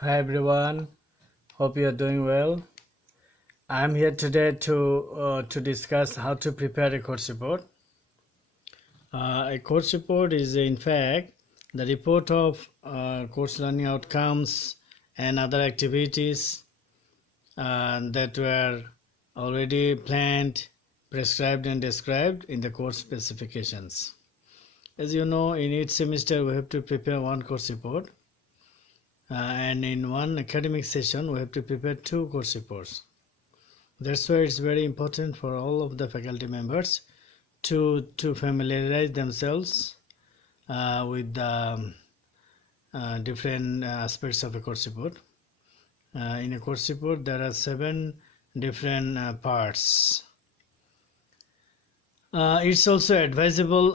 Hi everyone, hope you are doing well. I am here today to discuss how to prepare a course report. A course report is in fact the report of course learning outcomes and other activities that were already planned, prescribed and described in the course specifications. As you know, in each semester we have to prepare one course report. And in one academic session we have to prepare two course reports. That's why it's very important for all of the faculty members to familiarize themselves with the different aspects of a course report. In a course report there are 7 different parts. It's also advisable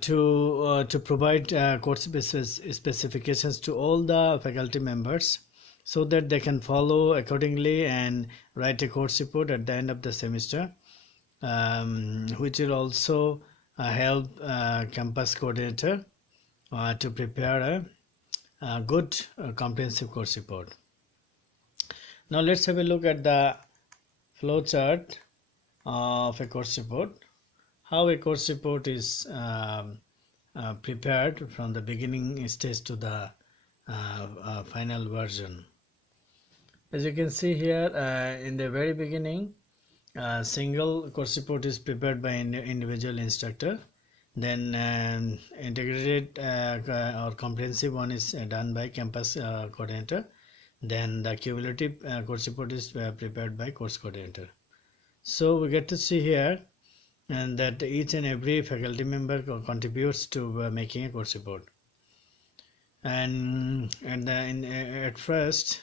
to provide course specifications to all the faculty members so that they can follow accordingly and write a course report at the end of the semester, which will also help campus coordinator to prepare a good comprehensive course report. Now let's have a look at the flow chart of a course report. How a course report is prepared from the beginning stage to the final version. As you can see here, in the very beginning, single course report is prepared by an individual instructor. Then integrated or comprehensive one is done by campus coordinator. Then the cumulative course report is prepared by course coordinator. So we get to see here and that each and every faculty member contributes to making a course report. And at first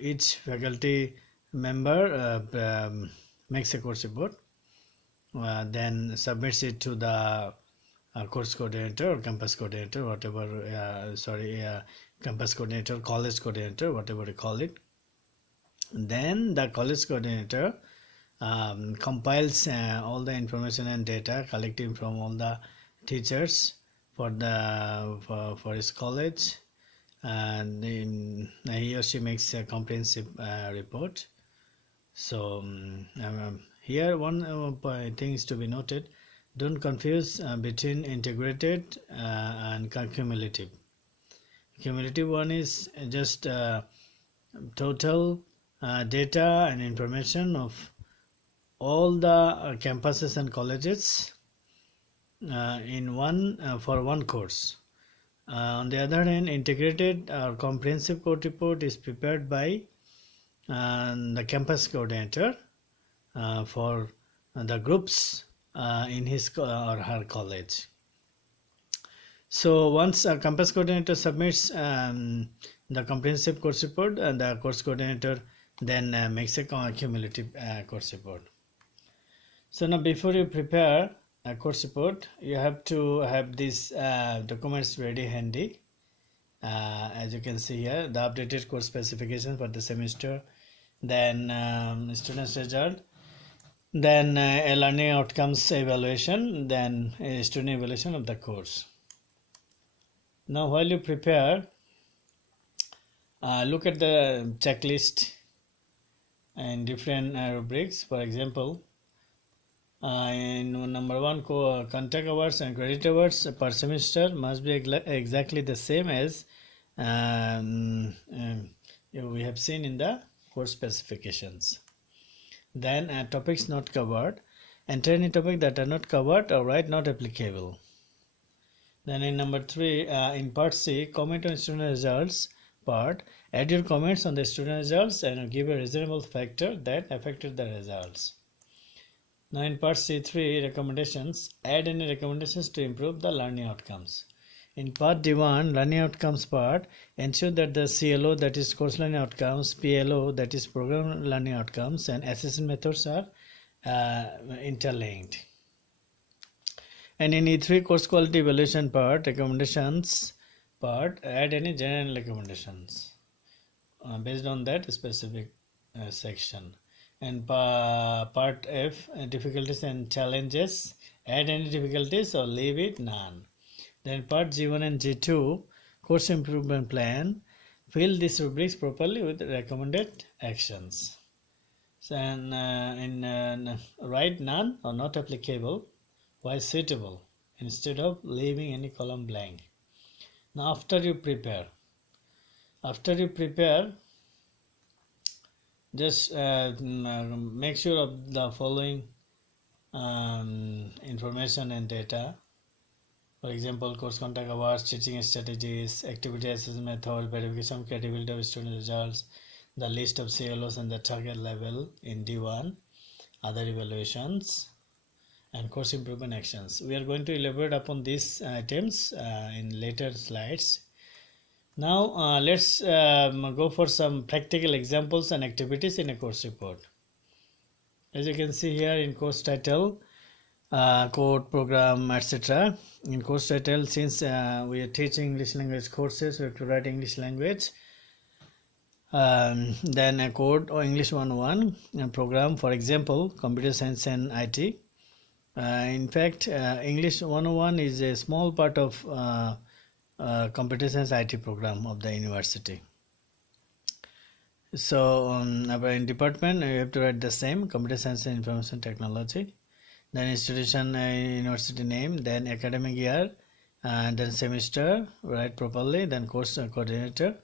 each faculty member makes a course report, then submits it to the course coordinator or campus coordinator, whatever campus coordinator, college coordinator, whatever you call it. Then the college coordinator compiles all the information and data collected from all the teachers for his college, and he or she makes a comprehensive report. So here one thing is to be noted: don't confuse between integrated and cumulative. Cumulative one is just total data and information of all the campuses and colleges in one for one course. On the other hand, integrated or comprehensive course report is prepared by the campus coordinator for the groups in his or her college. So once a campus coordinator submits the comprehensive course report, and the course coordinator then makes a cumulative course report. So now before you prepare a course report, you have to have these documents ready handy. As you can see here, the updated course specification for the semester, then students result, then a learning outcomes evaluation, then a student evaluation of the course. Now while you prepare, look at the checklist and different rubrics. For example, in number 1, contact hours and credit hours per semester must be exactly the same as we have seen in the course specifications. Then topics not covered, enter any topic that are not covered or write not applicable. Then in number 3, in part C, comment on student results part, add your comments on the student results and give a reasonable factor that affected the results. Now in part C3, recommendations, add any recommendations to improve the learning outcomes. In part D1, learning outcomes part, ensure that the CLO, that is course learning outcomes, PLO, that is program learning outcomes, and assessment methods are interlinked. And in E3, course quality evaluation part, recommendations part, add any general recommendations based on that specific section. And part F, difficulties and challenges, add any difficulties or leave it none. Then part G1 and G2, course improvement plan. Fill these rubrics properly with recommended actions. So, write none or not applicable while suitable instead of leaving any column blank. Now after you prepare, just make sure of the following information and data. For example, course contact hours, teaching strategies, activity assessment method, verification credibility of student results, the list of CLOs and the target level in D1, other evaluations, and course improvement actions. We are going to elaborate upon these items in later slides. Now let's go for some practical examples and activities in a course report. As you can see here in course title, code, program, etc. In course title, since we are teaching English language courses, we have to write English language. Then a code or English 101, a program, for example, computer science and IT. In fact, English 101 is a small part of computer science IT program of the university. So in department, you have to write the same, computer science and information technology. Then institution, university name, then academic year, and then semester, write properly, then course coordinator.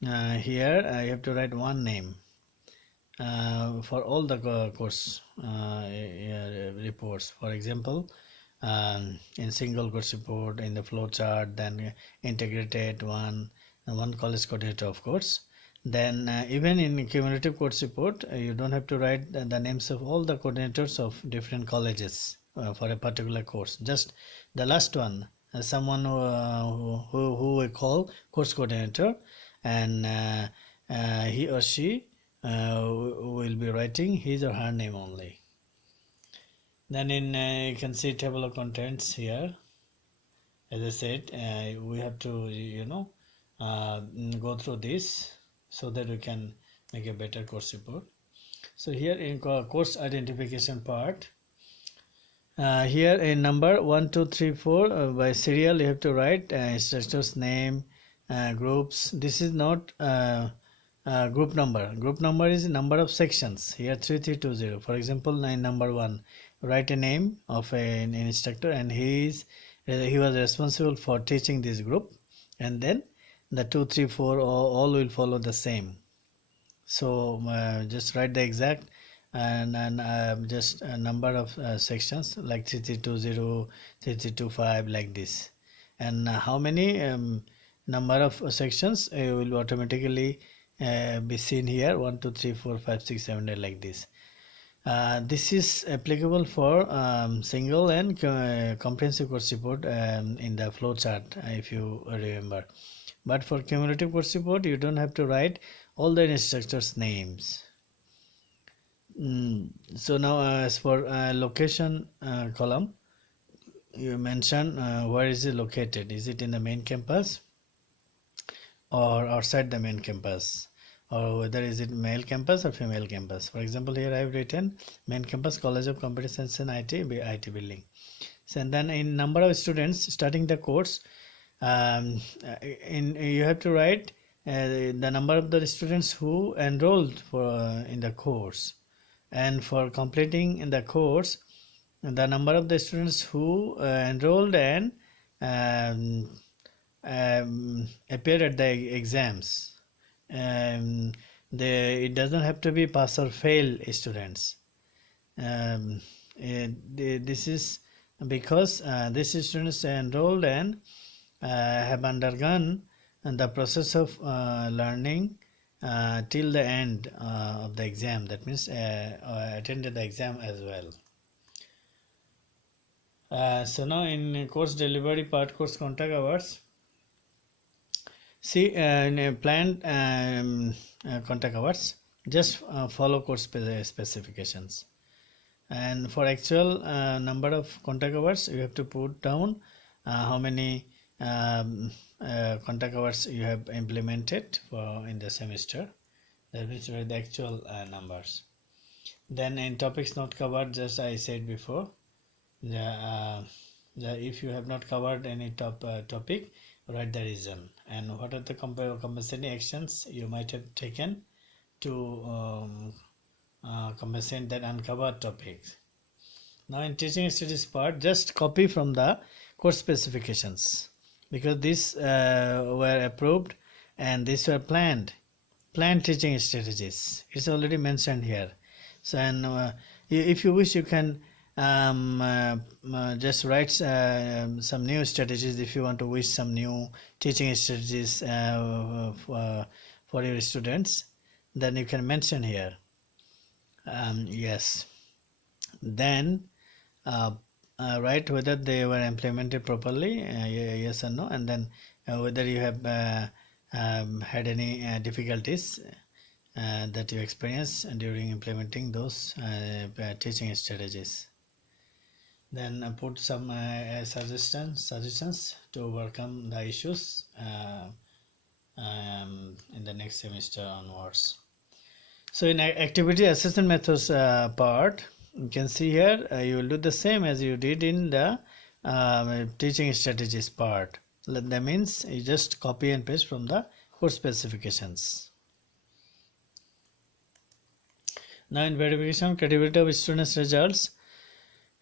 Here you have to write one name for all the course reports. For example, in single course report, in the flow chart, then integrated one college coordinator, of course. Then even in cumulative course report, you don't have to write the names of all the coordinators of different colleges for a particular course. Just the last one, someone who we call course coordinator, and he or she will be writing his or her name only. Then you can see table of contents here. As I said, we have to go through this so that we can make a better course report. So here in course identification part, here in number 1, 2, 3, 4 by serial, you have to write instructor's name, groups. This is not group number. Group number is number of sections. Here 3320. For example, in number 1, write a name of an instructor, and he was responsible for teaching this group, and then the 2, 3, 4 all will follow the same. So just write the exact and just a number of sections like 3320, 3325, like this, and how many number of sections will automatically be seen here, 1, 2, 3, 4, 5, 6, 7, 8, like this. This is applicable for single and comprehensive course report in the flow chart, if you remember. But for cumulative course report, you don't have to write all the instructors' names. So now as for location column, you mention where is it located. Is it in the main campus or outside the main campus, or whether is it male campus or female campus. For example, here I have written main campus, College of Computer Science and IT building. So, and then in number of students starting the course, you have to write the number of the students who enrolled in the course, and for completing in the course, the number of the students who enrolled and appear at the exams. It doesn't have to be pass or fail students. This is because these students enrolled and have undergone the process of learning till the end of the exam. That means attended the exam as well. So now in course delivery part, course contact hours. See, in a planned contact hours, just follow course specifications. And for actual number of contact hours, you have to put down how many contact hours you have implemented in the semester. That means the actual numbers. Then in topics not covered, just I said before, if you have not covered any topic, write the reason, and what are the compensating actions you might have taken to compensate that uncovered topics. Now in teaching studies part, just copy from the course specifications, because these were approved and these were planned teaching strategies. It's already mentioned here. So, and if you wish, you can just write some new strategies. If you want to wish some new teaching strategies for your students, then you can mention here. Yes. Then write whether they were implemented properly, yes or no, and then whether you have had any difficulties that you experienced during implementing those teaching strategies. Then put some suggestions to overcome the issues in the next semester onwards. So in activity assessment methods part, you can see here you will do the same as you did in the teaching strategies part. That means you just copy and paste from the course specifications. Now in verification credibility of students' results,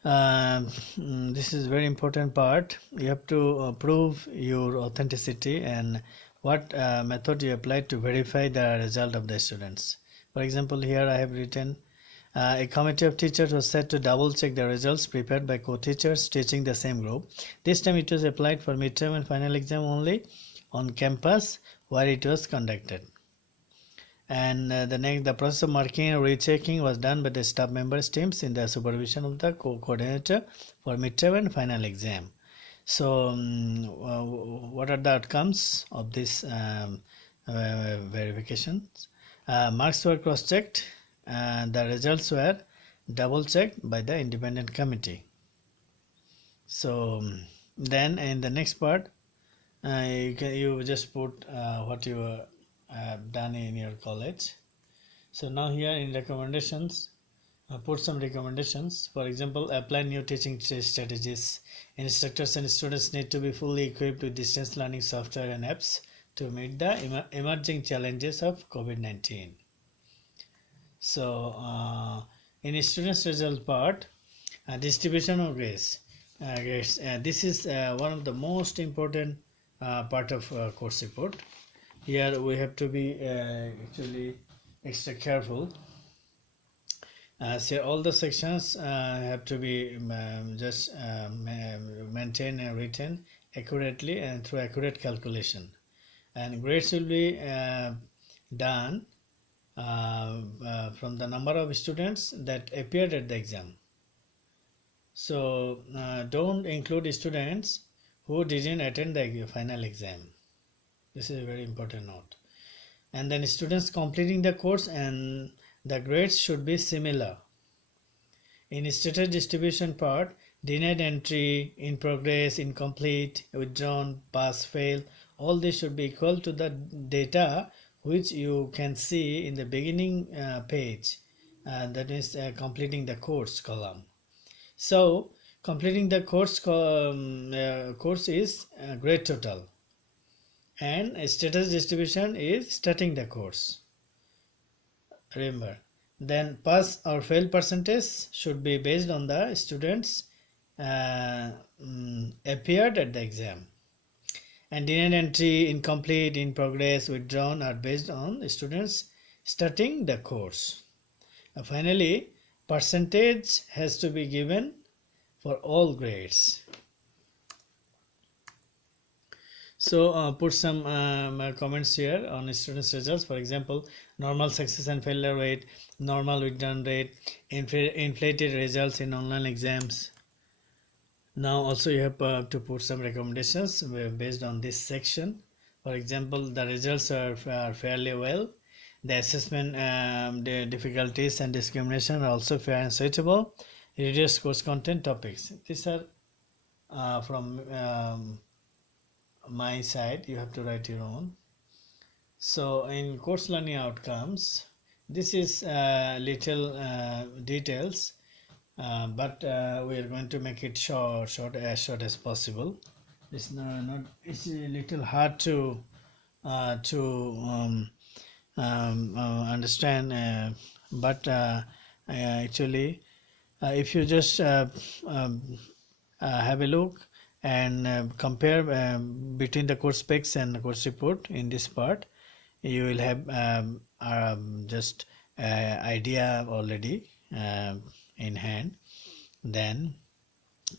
this is very important part. You have to prove your authenticity and what method you applied to verify the result of the students. For example, here I have written a committee of teachers was set to double check the results prepared by co-teachers teaching the same group. This time it was applied for midterm and final exam only on campus where it was conducted. And the process of marking and rechecking was done by the staff members teams in the supervision of the coordinator for midterm and final exam. So what are the outcomes of this verifications? Marks were cross-checked and the results were double-checked by the independent committee. So then in the next part you just put what you have done in your college. So now here in recommendations, put some recommendations. For example, apply new teaching strategies. Instructors and students need to be fully equipped with distance learning software and apps to meet the emerging challenges of COVID-19. So in students' result part, distribution of grades. This is one of the most important part of course report. Here we have to be actually extra careful. So all the sections have to be just maintained and written accurately and through accurate calculation. And grades will be done from the number of students that appeared at the exam. So don't include students who didn't attend the final exam. This is a very important note. And then students completing the course and the grades should be similar. In status distribution part, denied entry, in progress, incomplete, withdrawn, pass, fail, all this should be equal to the data which you can see in the beginning page, that is completing the course column. So completing the course is grade total, and status distribution is starting the course. Remember, then pass or fail percentage should be based on the students appeared at the exam, and denied entry, incomplete, in progress, withdrawn are based on students starting the course. Finally, percentage has to be given for all grades. So put some comments here on students' results. For example, normal success and failure rate, normal withdrawn rate, inflated results in online exams. Now also you have to put some recommendations based on this section. For example, the results are fairly well. The assessment the difficulties and discrimination are also fair and suitable. Reduce course content topics. These are from my side. You have to write your own. So in course learning outcomes, this is little details, but we are going to make it as short as possible. It's not it's a little hard to understand, but actually, if you just um, have a look and compare between the course specs and the course report in this part, you will have just idea already in hand. Then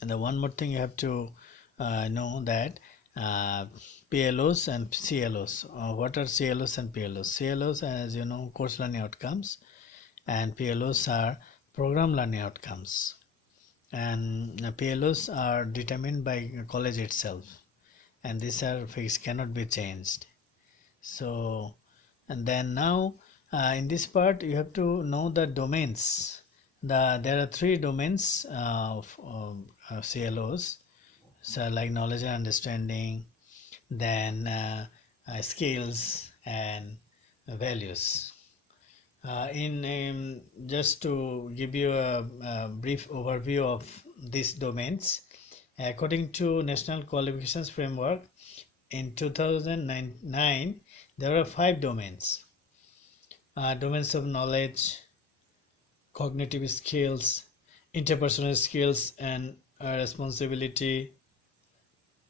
the one more thing you have to know that uh, PLOs and CLOs. What are CLOs and PLOs? CLOs, as you know, course learning outcomes, and PLOs are program learning outcomes. And PLOs are determined by college itself, and these are fixed, cannot be changed. So, and then now in this part you have to know the domains. There are three domains of CLOs. So like knowledge and understanding, then skills and values. In Just to give you a brief overview of these domains, according to National Qualifications Framework in 2009, there are 5 domains: domains of knowledge, cognitive skills, interpersonal skills and responsibility,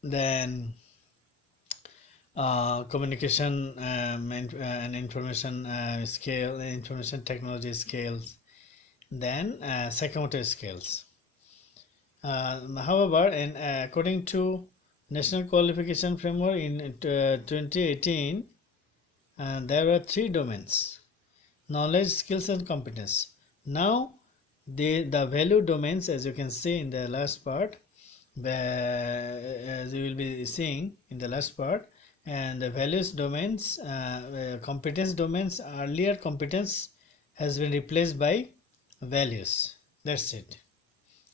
then communication and information information technology skills, then psychomotor skills. However, according to National Qualification Framework in 2018, there are 3 domains: knowledge, skills and competence. Now the value domains, as you can see in the last part, as you will be seeing in the last part, and the values domains, competence domains, earlier competence has been replaced by values. That's it.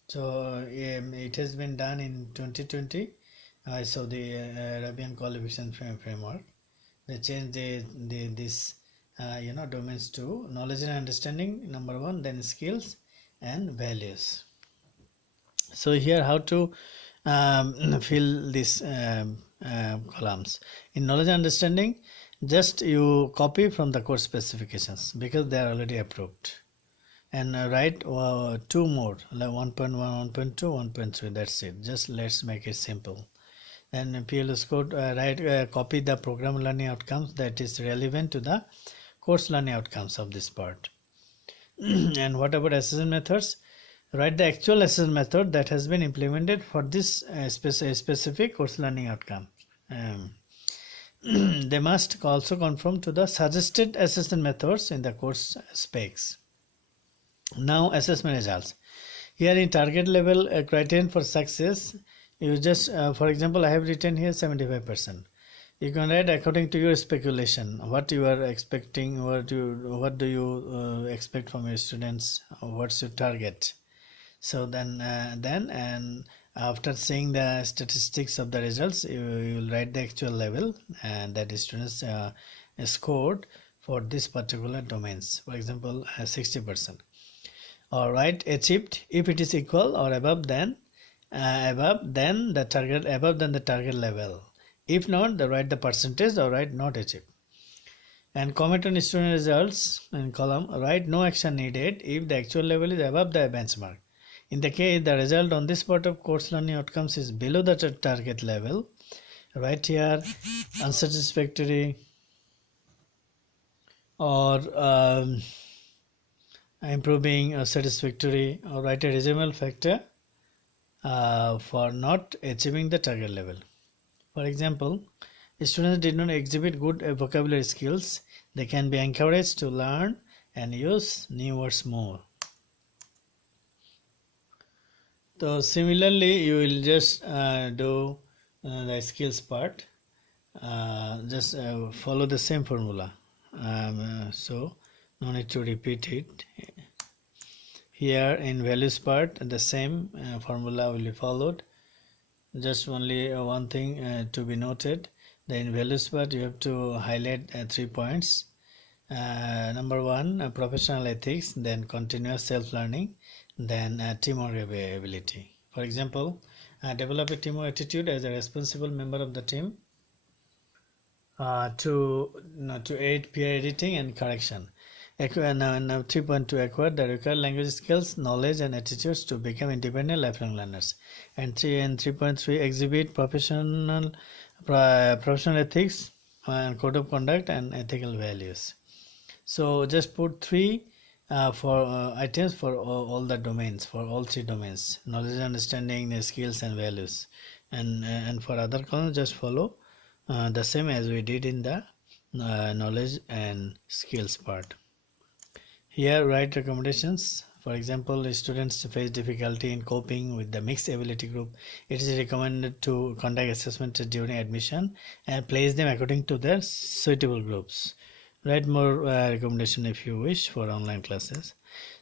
So it has been done in 2020. So the Arabian Qualification Framework, they changed this domains to knowledge and understanding, number one, then skills and values. So here how to fill these columns. In knowledge and understanding, just you copy from the course specifications because they are already approved, and write 2 more, like 1.1, 1.2, 1.3. That's it. Just let's make it simple. And PLS code, copy the program learning outcomes that is relevant to the course learning outcomes of this part. And what about assessment methods? Write the actual assessment method that has been implemented for this specific course learning outcome. They must also conform to the suggested assessment methods in the course specs. Now assessment results. Here in target level criterion for success, you just for example, I have written here 75%. You can write according to your speculation, what you are expecting, what do you expect from your students, what's your target. So then and after seeing the statistics of the results, you will write the actual level and that the students scored for this particular domains. For example, 60%. Or write achieved if it is equal or above than the target level. If not, write the percentage or write not achieved. And comment on student results in column, write no action needed if the actual level is above the benchmark. In the case the result on this part of course learning outcomes is below the target level, write here unsatisfactory or improving or satisfactory, or write a reasonable factor for not achieving the target level. For example, students did not exhibit good vocabulary skills. They can be encouraged to learn and use new words more. So similarly, you will just do the skills part. Just follow the same formula. So no need to repeat it. Here in values part, the same formula will be followed. Just only one thing to be noted. In values part, you have to highlight 3 points. Number 1, professional ethics, then continuous self-learning, then teamwork ability. For example, Develop a team attitude as a responsible member of the team to aid peer editing and correction. Now 3.2, acquire the required language skills, knowledge, and attitudes to become independent lifelong learners. And 3.3, exhibit professional ethics and code of conduct and ethical values. So just put three for items for all the domains, for all three domains: knowledge, understanding, skills, and values. And for other columns, just follow the same as we did in the knowledge and skills part. Here write recommendations. For example, students face difficulty in coping with the mixed ability group. It is recommended to conduct assessment during admission and place them according to their suitable groups. Write more recommendation if you wish for online classes.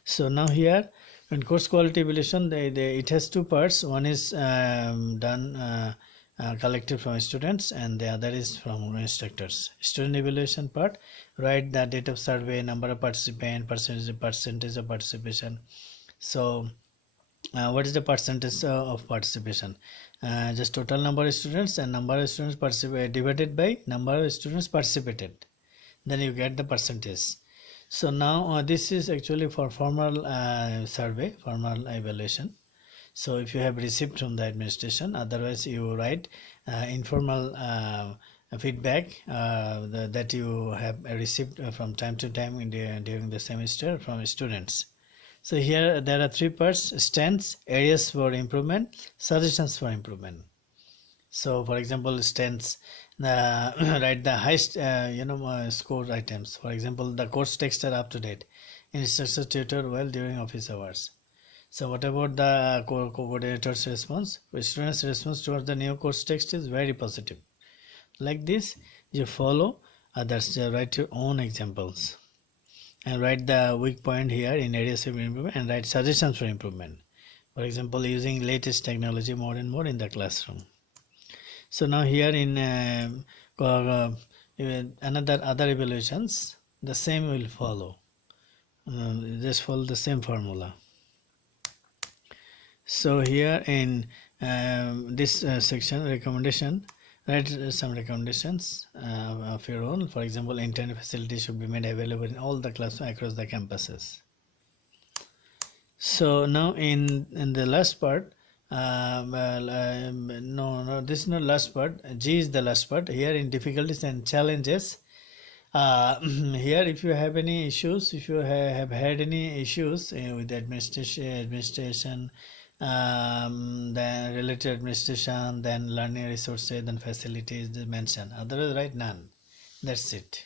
So now here in course quality evaluation, it has two parts. One is done collected from students, and the other is from instructors. Student evaluation part, write the date of survey, number of participants, percentage of participation. So what is the percentage of participation? Just total number of students and number of students participated divided by number of students participated, then you get the percentage. So now this is actually for formal survey, formal evaluation. So if you have received from the administration, otherwise you write informal feedback that you have received from time to time during the semester from students. So here there are three parts: strengths, areas for improvement, suggestions for improvement. So for example, strengths, write the highest score items. For example, the course texts are up to date, instructors tutor well during office hours. So what about the coordinator's response? Students' response towards the new course text is very positive. Like this, you follow others, write your own examples, and write the weak point here in areas of improvement, and write suggestions for improvement. For example, using latest technology more and more in the classroom. So now here in other evaluations, the same will follow. Just follow the same formula. So here in this section, recommendation, write some recommendations of your own. For example, internet facilities should be made available in all the classrooms across the campuses. So now in the last part, no, this is not last part. G is the last part. Here in difficulties and challenges, here if you have any issues, if you have had any issues with the administration, then related administration, then learning resources, then facilities, they mention. Otherwise write none. That's it.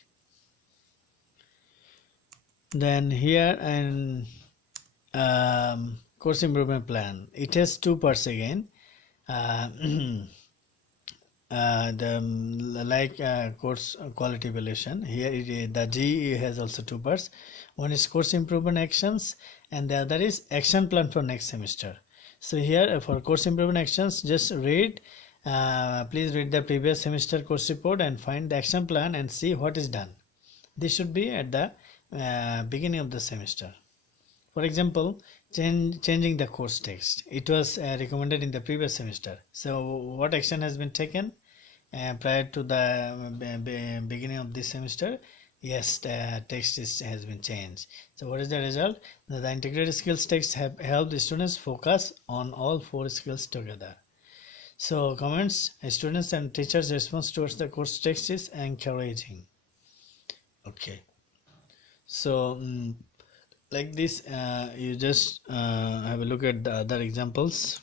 Then here in course improvement plan, it has two parts again. Course quality evaluation, here the G has also two parts. One is course improvement actions, and the other is action plan for next semester. So here for course improvement actions, just read, please read the previous semester course report and find the action plan and see what is done. This should be at the beginning of the semester. For example, changing the course text. It was recommended in the previous semester. So what action has been taken prior to the beginning of this semester? Yes, the text has been changed. So what is the result? The integrated skills text have helped the students focus on all four skills together. So comments, students and teachers' response towards the course text is encouraging. Okay. So like this, you just have a look at the other examples.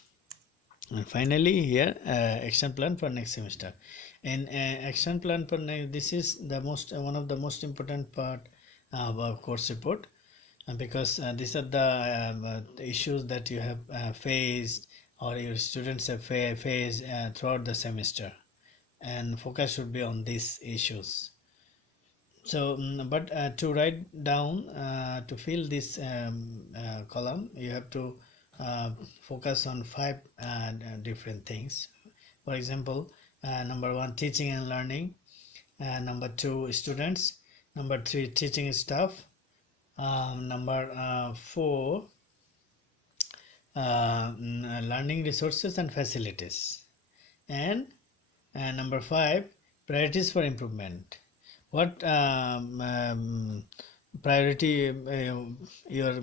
And finally here, action plan for next semester. In action plan for next, this is the one of the most important part of our course report, because these are the issues that you have faced or your students have faced throughout the semester, and focus should be on these issues. So but to write down, to fill this column, you have to focus on 5 different things. For example, number 1, teaching and learning, number 2, students, number 3, teaching staff, number 4, learning resources and facilities. And number 5, priorities for improvement. What priority you are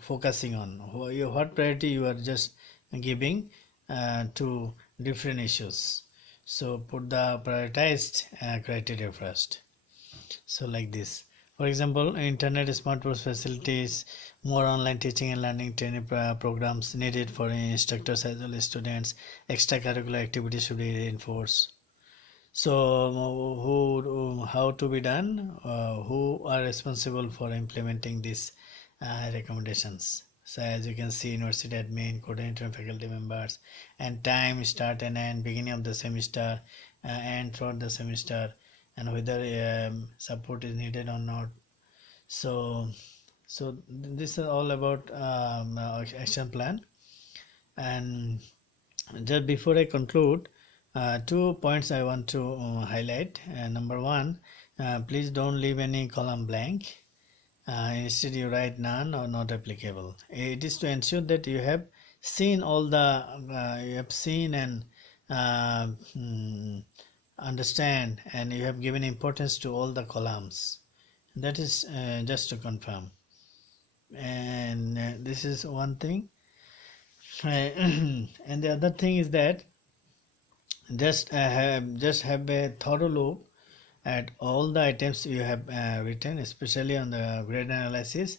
focusing on? What priority you are just giving to different issues? So put the prioritized criteria first. So like this, for example, internet, smartboard facilities, more online teaching and learning training programs needed for instructors as well as students, extracurricular activities should be reinforced. So how to be done, who are responsible for implementing these recommendations? So as you can see, university admin, coordinator and faculty members, and time, start and end, beginning of the semester, and throughout the semester, and whether support is needed or not. So this is all about action plan. And just before I conclude, 2 points I want to highlight. Number 1, please don't leave any column blank. Instead you write none or not applicable. It is to ensure that you have seen all the you have seen and understand, and you have given importance to all the columns. That is just to confirm. And this is one thing. And the other thing is that just have a thorough look at all the items you have written, especially on the grade analysis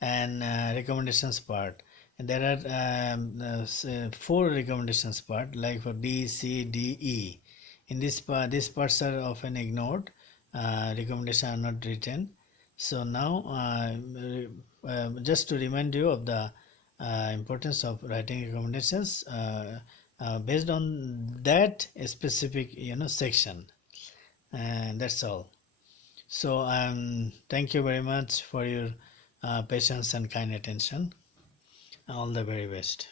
and recommendations part. And there are 4 recommendations part, like for B, C, D, E. In this part, these parts are often ignored. Recommendations are not written. So now just to remind you of the importance of writing recommendations based on that specific section, and that's all. So thank you very much for your patience and kind attention. All the very best.